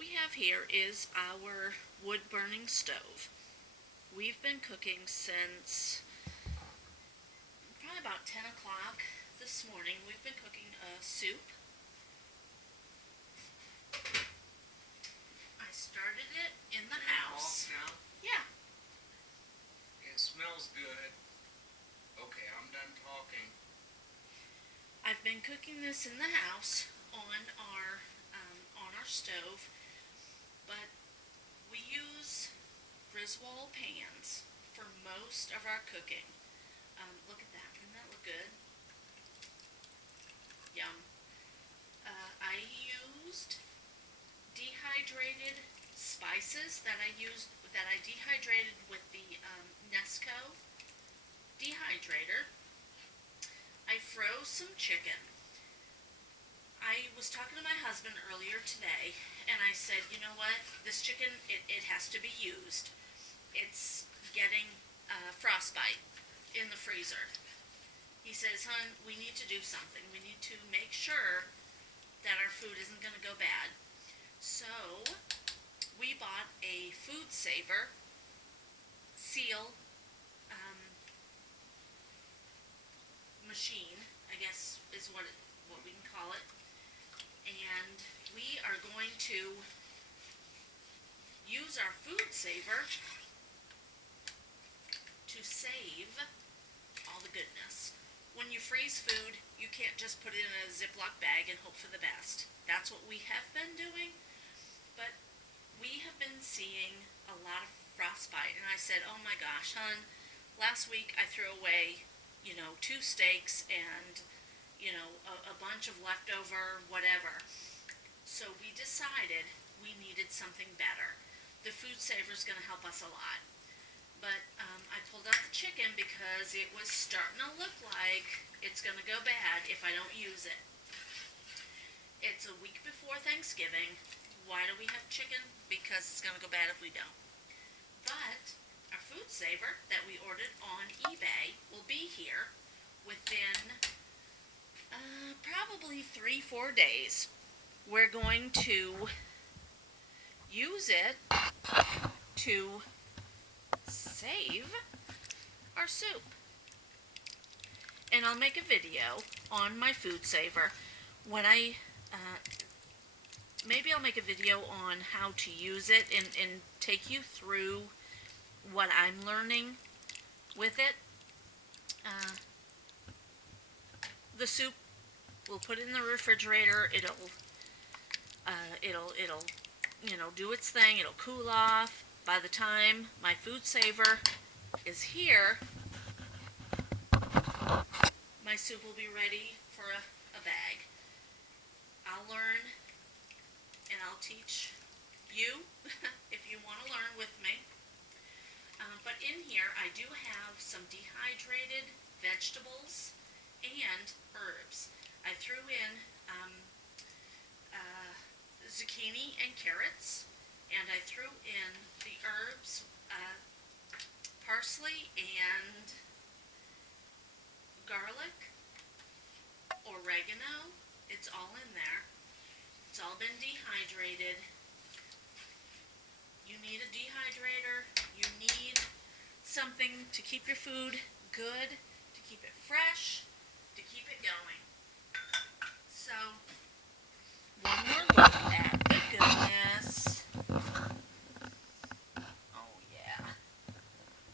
we have here is our wood-burning stove. We've been cooking since probably about 10 o'clock this morning. We've been cooking a soup. I started it in the house. Now? Yeah. It smells good. Okay, I'm done talking. I've been cooking this in the house on our stove, but we use Griswold pans for most of our cooking. Look at that. Doesn't that look good? Yum. I used dehydrated spices that I dehydrated with the Nesco dehydrator. I froze some chicken. I was talking to my husband earlier today, and I said, you know what, this chicken, it has to be used. It's getting frostbite in the freezer. He says, hon, we need to do something. We need to make sure that our food isn't going to go bad. So we bought a food saver seal machine, I guess is what we can call it. And we are going to use our food saver to save all the goodness. When you freeze food, you can't just put it in a Ziploc bag and hope for the best. That's what we have been doing, but we have been seeing a lot of frostbite, and I said, oh my gosh, hon, last week I threw away, 2 steaks and, a bunch of leftover whatever. So we decided we needed something better. The food saver is going to help us a lot. But I pulled out the chicken because it was starting to look like it's going to go bad if I don't use it. It's a week before Thanksgiving. Why do we have chicken? Because it's going to go bad if we don't. But our food saver that we ordered on eBay will be here within probably 3-4 days. We're going to use it to save our soup. And I'll make a video on my food saver when maybe I'll make a video on how to use it and take you through what I'm learning with it. The soup, we'll put it in the refrigerator. It'll do its thing. It'll cool off. By the time my food saver is here, my soup will be ready for a bag. I'll learn and I'll teach you if you want to learn with me. But in here I do have some dehydrated vegetables and herbs. I threw in zucchini and carrots, and I threw in the herbs, parsley and garlic, oregano. It's all in there. It's all been dehydrated. You need a dehydrator. You need something to keep your food good, to keep it fresh, to keep it going. So, one more look at the goodness. Oh yeah.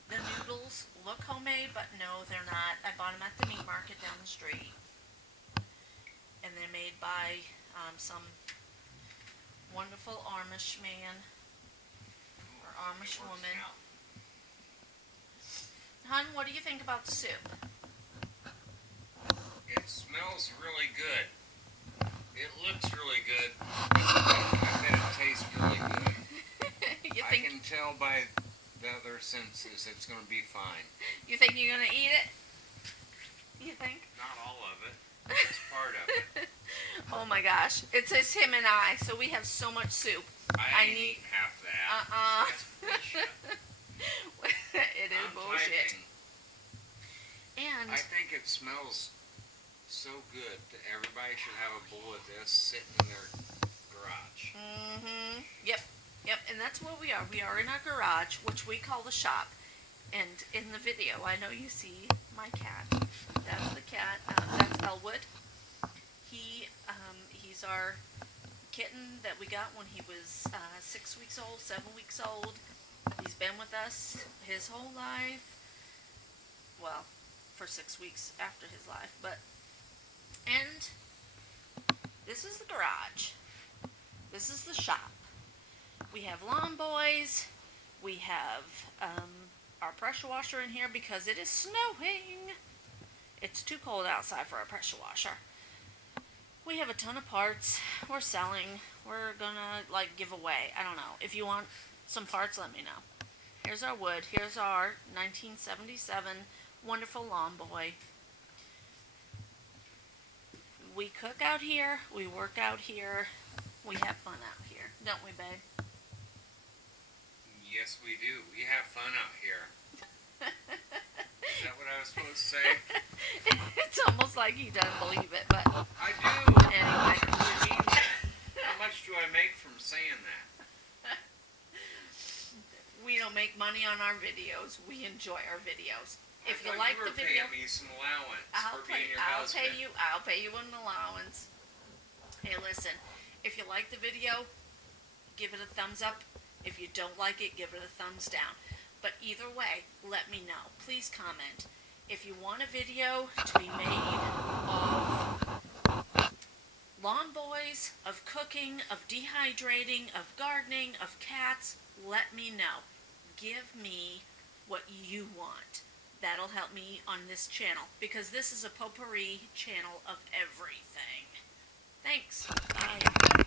The noodles look homemade, but no, they're not. I bought them at the meat market down the street. And they're made by some wonderful Amish man or Amish woman. Hun, what do you think about the soup? It smells really good. It looks really good. I bet it tastes really good. I can tell by the other senses it's going to be fine. You think you're going to eat it? You think? Not all of it. Just part of it. Oh my gosh. It says him and I, so we have so much soup. I ain't eating half that. That's bullshit. It is bullshit. Typing. And I think it smells so good that everybody should have a bowl of this sitting in their garage. Mm-hmm. Yep. Yep. And that's where we are. We are in our garage, which we call the shop. And in the video, I know you see my cat. That's the cat. That's Elwood. He's our kitten that we got when he was 6 weeks old, 7 weeks old. He's been with us his whole life. Well, for 6 weeks after his life, but and this is the garage. This is the shop. We have lawn boys. We have our pressure washer in here because it is snowing. It's too cold outside for a pressure washer. We have a ton of parts. We're selling. We're gonna give away. I don't know. If you want some parts, let me know. Here's our wood. Here's our 1977 wonderful lawn boy. We cook out here. We work out here. We have fun out here, don't we, babe? Yes, we do. We have fun out here. Is that what I was supposed to say? It's almost like he doesn't believe it, but I do. Anyway. I really mean that. How much do I make from saying that? We don't make money on our videos. We enjoy our videos. If you I like you were the video, paying me some allowance for being your I'll husband. pay you an allowance. Hey, listen. If you like the video, give it a thumbs up. If you don't like it, give it a thumbs down. But either way, let me know. Please comment. If you want a video to be made of lawn boys, of cooking, of dehydrating, of gardening, of cats, let me know. Give me what you want. That'll help me on this channel because this is a potpourri channel of everything.